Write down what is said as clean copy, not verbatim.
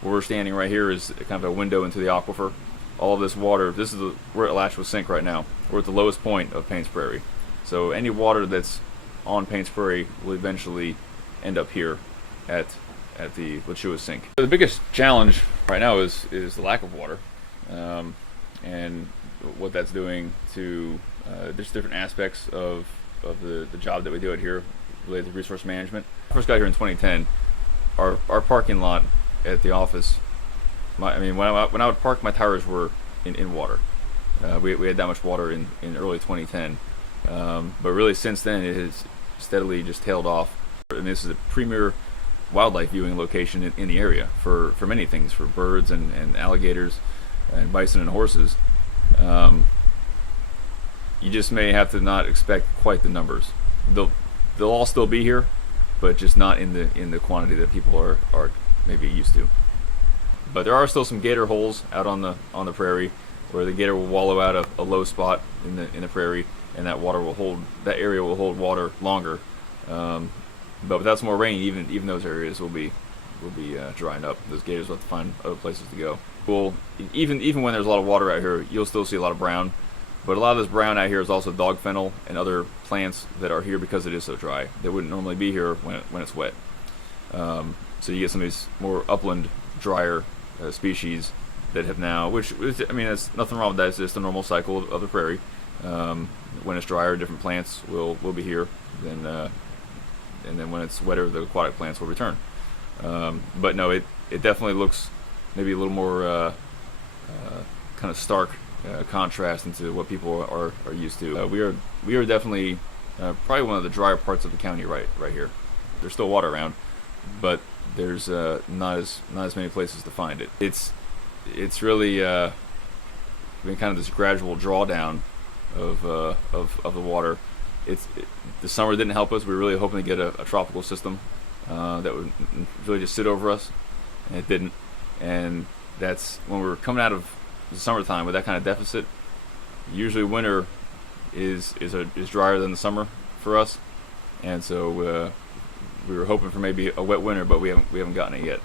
Where we're standing right here is kind of a window into the aquifer. All of this water, this is we're at Latchwood Sink right now. We're at the lowest point of Paynes Prairie. So any water that's on Paynes Prairie will eventually end up here at the Latchwood Sink. So the biggest challenge right now is the lack of water, and what that's doing to just different aspects of the job that we do out here related to resource management. I first got here in 2010. Our parking lot at the office, when I would park, my tires were in water. We had that much water in early 2010, but really since then it has steadily just tailed off. And this is a premier wildlife viewing location in the area for many things, for birds and alligators and bison and horses. You just may have to not expect quite the numbers. They'll all still be here, but just not in the quantity that people are maybe used to. But there are still some gator holes out on the prairie where the gator will wallow out a low spot in the prairie, and that area will hold water longer. But without some more rain, even those areas will be drying up. Those gators will have to find other places to go. Well, even when there's a lot of water out here, you'll still see a lot of brown. But a lot of this brown out here is also dog fennel and other plants that are here because it is so dry. They wouldn't normally be here when it's wet. So you get some of these more upland, drier species that have now, there's nothing wrong with that. It's just a normal cycle of the prairie. When it's drier, different plants will be here. And then when it's wetter, the aquatic plants will return. But no, it definitely looks maybe a little more kind of stark contrast into what people are used to. We are definitely probably one of the drier parts of the county right here. There's still water around, but there's not as many places to find it. It's really been kind of this gradual drawdown of the water. The summer didn't help us. We were really hoping to get a tropical system that would really just sit over us, and it didn't. And that's when we're coming out of the summertime with that kind of deficit. Usually winter is drier than the summer for us, and so we were hoping for maybe a wet winter, but we haven't gotten it yet.